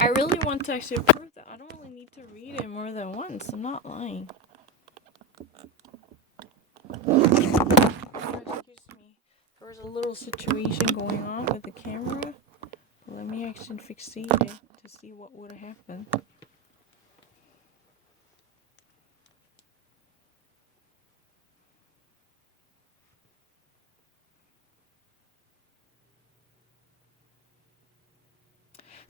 I really want to actually prove that. I don't really need to read it more than once. I'm not lying. Excuse me. There was a little situation going on with the camera. Let me actually fixate it to see what would happen.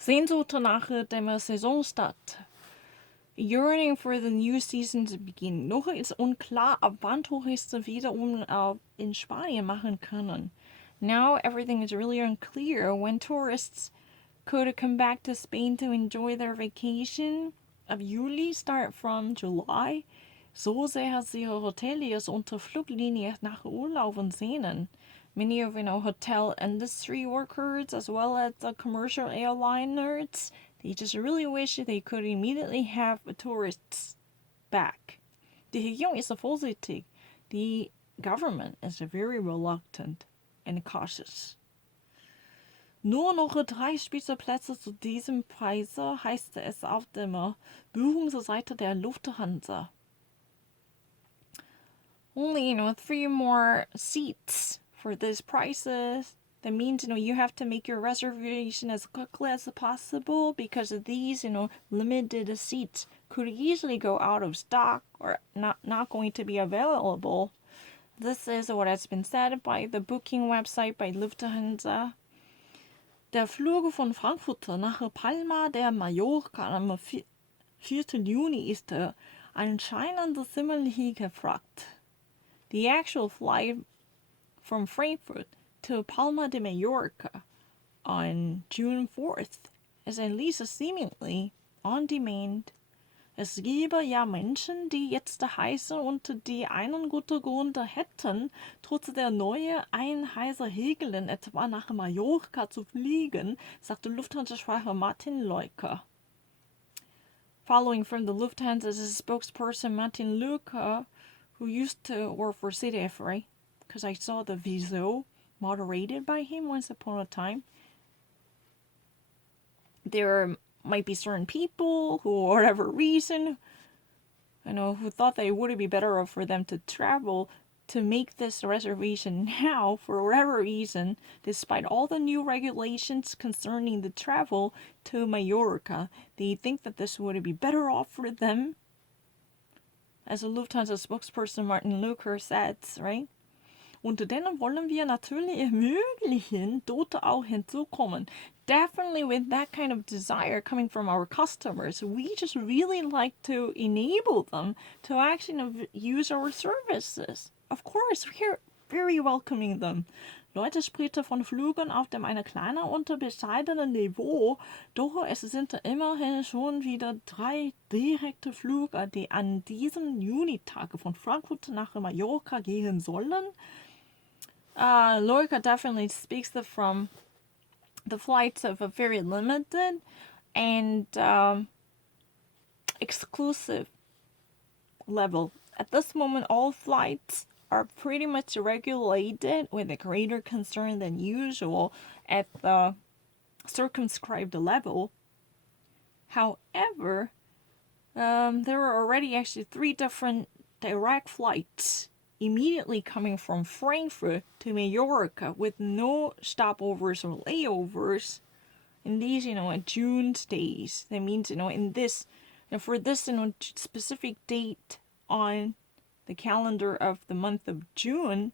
Sehnsucht nach dem Saisonstart. Yearning for the new season to begin. Noch ist unklar, ab wann Touristen wiederum in Spanien machen können. Now everything is really unclear when tourists could come back to Spain to enjoy their vacation. Ab Juli start from July. So sehr sich Hoteliers unter Fluglinie nach Urlauben sehnen. Many of hotel industry workers as well as the commercial airliners, they just really wish they could immediately have tourists back. Die Regierung ist vorsichtig. The government is very reluctant and cautious. Nur noch 3 Spielplätze zu diesem Preis, heißt es auf der Buchungsseite der Lufthansa. Only, 3 more seats for these prices. That means, you have to make your reservation as quickly as possible because these, limited seats could easily go out of stock or not going to be available. This is what has been said by the booking website by Lufthansa. Der Flug von Frankfurt nach Palma de Mallorca am 4. Juni ist anscheinend ziemlich gefragt. The actual flight from Frankfurt to Palma de Mallorca on June 4th is at least seemingly on demand. Es gäbe ja Menschen, die jetzt heißen und die einen guten Grund hätten, trotz der neuen Einreiseregeln etwa nach Mallorca zu fliegen, sagte Lufthansa-Sprecher Martin Leuker. Following from the Lufthansa's spokesperson Martin Leuker, who used to work for CDF, because I saw the video moderated by him once upon a time. There might be certain people who, for whatever reason, who thought that it would be better for them to travel to make this reservation now for whatever reason, despite all the new regulations concerning the travel to Mallorca. They think that this would be better off for them. As a Lufthansa spokesperson Martin Leuker said, right? Und denen wollen wir natürlich ermöglichen, dort auch hinzukommen. Definitely with that kind of desire coming from our customers, we just really like to enable them to actually use our services. Of course, we're very welcoming them. Leute sprechen von Flügen auf dem einem kleinen und bescheidenen Niveau, doch es sind immerhin schon wieder 3 direkte Flüge, die an diesem Junitag von Frankfurt nach Mallorca gehen sollen. Leuker definitely speaks from the flights of a very limited and exclusive level. At this moment, all flights are pretty much regulated with a greater concern than usual at the circumscribed level. However, there are already actually 3 different direct flights immediately coming from Frankfurt to Mallorca with no stopovers or layovers in these, June stays. That means, in this, for this, specific date on the calendar of the month of June,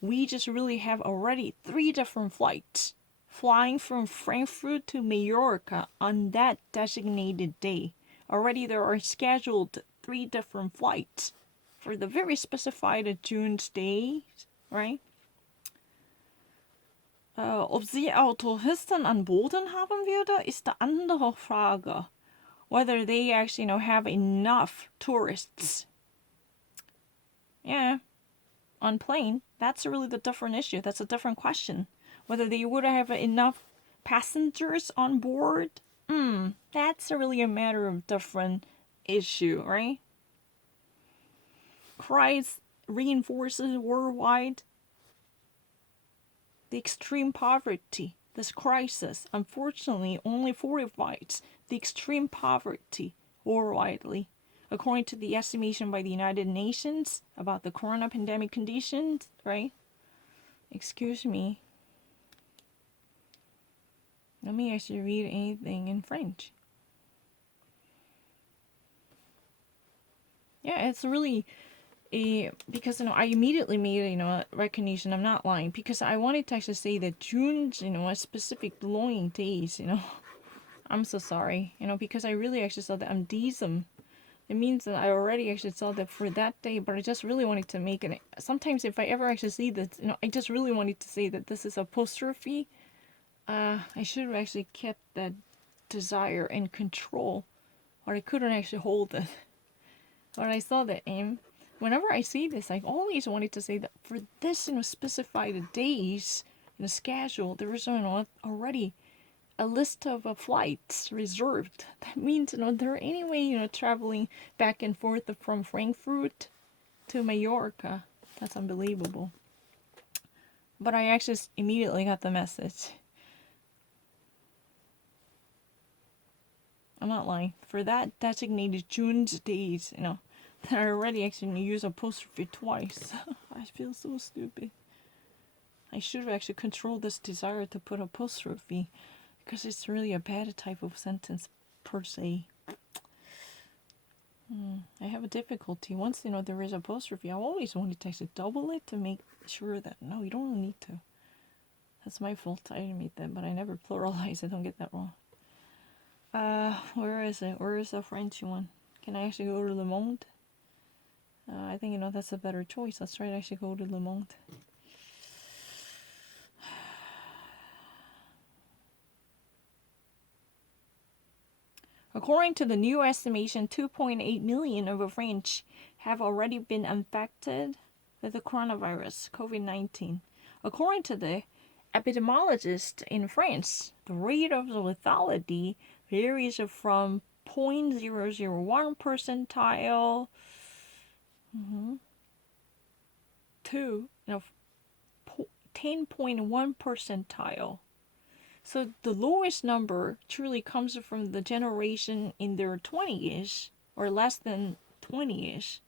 we just really have already 3 different flights flying from Frankfurt to Mallorca on that designated day. Already there are scheduled 3 different flights for the very specified June stays, right? Ob sie auch Touristen an Boden haben würde, ist die andere Frage. Whether they actually, have enough tourists. Yeah, on plane, that's really the different issue. That's a different question. Whether they would have enough passengers on board, that's really a matter of different issue, right? Christ reinforces worldwide the extreme poverty, this crisis unfortunately only fortifies the extreme poverty worldwide, according to the estimation by the United Nations about the corona pandemic conditions, right? Excuse me. Let me actually read anything in French. Yeah, it's really because I immediately made a recognition. I'm not lying because I wanted to actually say that June's a specific belonging days. I'm so sorry. Because I really actually saw that I'm deism. It means that I already actually saw that for that day, but I just really wanted to make it. Sometimes if I ever actually see this, I just really wanted to say that this is apostrophe. I should have actually kept that desire and control, or I couldn't actually hold it. When I saw the aim, whenever I see this, I always wanted to say that for this specified days in the schedule, there is already a list of flights reserved. That means they're anyway traveling back and forth from Frankfurt to Mallorca. That's unbelievable. But I actually immediately got the message. I'm not lying. For that designated June's days, that I already actually use apostrophe twice. I feel so stupid. I should have actually controlled this desire to put apostrophe because it's really a bad type of sentence per se. I have a difficulty. Once there is apostrophe, I always wanted to actually double it to make sure that no, you don't really need to. That's my fault. I didn't make that, but I never pluralize it. Don't get that wrong. Where is it? Where is the French one? Can I actually go to Le Monde? I think that's a better choice. Let's try to actually go to Le Monde. According to the new estimation, 2.8 million of the French have already been infected with the coronavirus, COVID-19. According to the epidemiologist in France, the rate of lethality varies from 0.001 percentile to 10.1 percentile. So the lowest number truly comes from the generation in their 20s or less than 20s.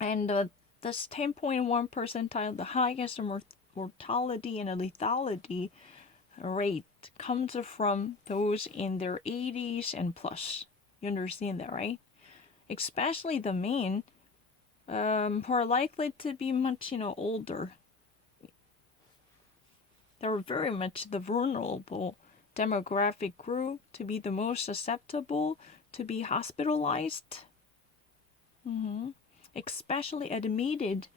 And this 10.1 percentile, the highest mortality and lethality rate comes from those in their 80s and plus. You understand that, right? Especially the men who are likely to be much, older. They're very much the vulnerable demographic group to be the most susceptible to be hospitalized. Especially admitted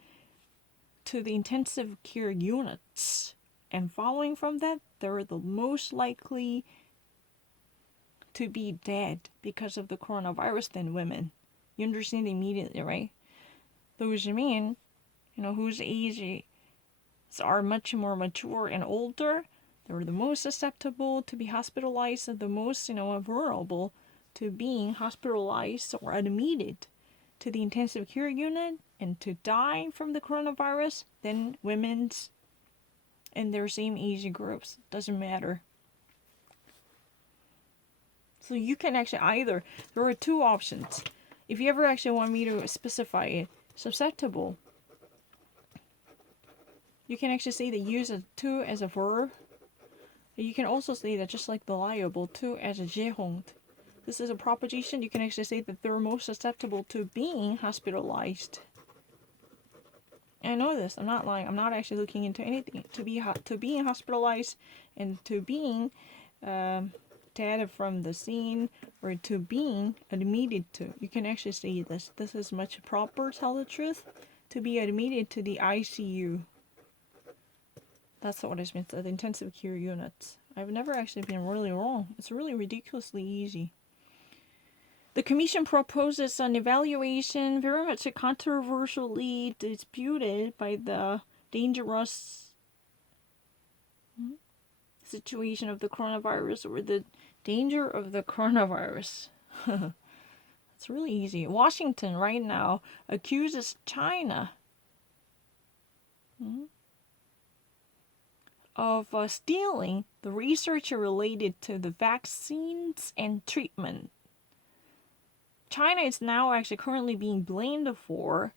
to the intensive care units. And following from that, they're the most likely to be dead because of the coronavirus than women. You understand immediately, right? Those men, whose ages are much more mature and older, they're the most susceptible to be hospitalized and the most, vulnerable to being hospitalized or admitted to the intensive care unit and to die from the coronavirus than women's in their same age groups. Doesn't matter. So you can actually there are two options. If you ever actually want me to specify it, susceptible, you can actually say that use a to as a verb. You can also say that just like the liable, to as a gehond. This is a proposition. You can actually say that they're most susceptible to being hospitalized. I know this. I'm not lying. I'm not actually looking into anything. To being hospitalized and to being dead from the scene or to being admitted to. You can actually say this. This is much proper, tell the truth. To be admitted to the ICU. That's what it means, the intensive care units. I've never actually been really wrong. It's really ridiculously easy. The Commission proposes an evaluation very much controversially disputed by the dangerous situation of the coronavirus or the danger of the coronavirus. It's really easy. Washington right now accuses China of stealing the research related to the vaccines and treatment. China is now actually currently being blamed for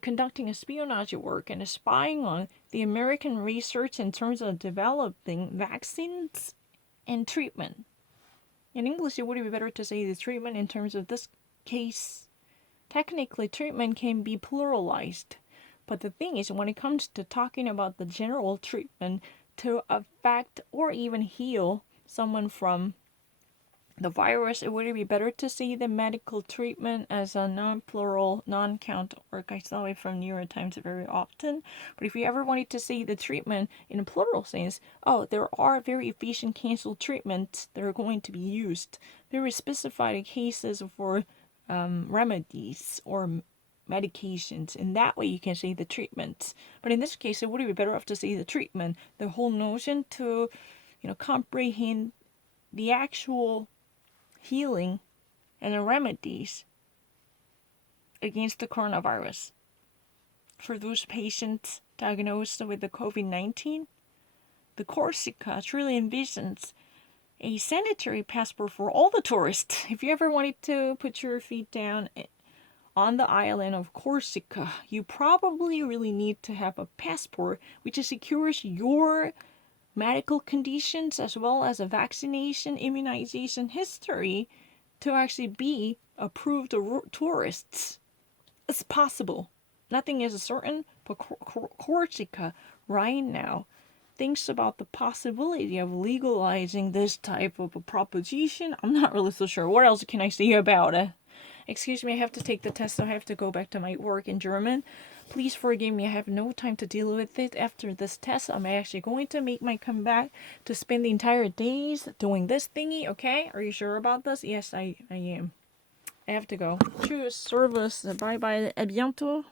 conducting espionage work and spying on the American research in terms of developing vaccines and treatment. In English, it would be better to say the treatment in terms of this case. Technically, treatment can be pluralized. But the thing is, when it comes to talking about the general treatment to affect or even heal someone from the virus, it would be better to see the medical treatment as a non-plural, non-count work. I saw it from New York Times very often. But if you ever wanted to see the treatment in a plural sense, there are very efficient cancer treatments that are going to be used. Very specified cases for remedies or medications. In that way, you can see the treatments. But in this case, it would be better off to see the treatment. The whole notion to, comprehend the actual healing and the remedies against the coronavirus. For those patients diagnosed with the COVID-19, the Corsica truly envisions a sanitary passport for all the tourists. If you ever wanted to put your feet down on the island of Corsica, you probably really need to have a passport which secures your medical conditions as well as a vaccination, immunization history to actually be approved tourists. It's possible. Nothing is certain, but Corsica right now thinks about the possibility of legalizing this type of a proposition. I'm not really so sure. What else can I say about it? Excuse me, I have to take the test, so I have to go back to my work in German. Please forgive me, I have no time to deal with it after this test. I'm actually going to make my comeback to spend the entire days doing this thingy, okay? Are you sure about this? Yes, I am. I have to go. Tschüss, servus, bye bye, à bientôt.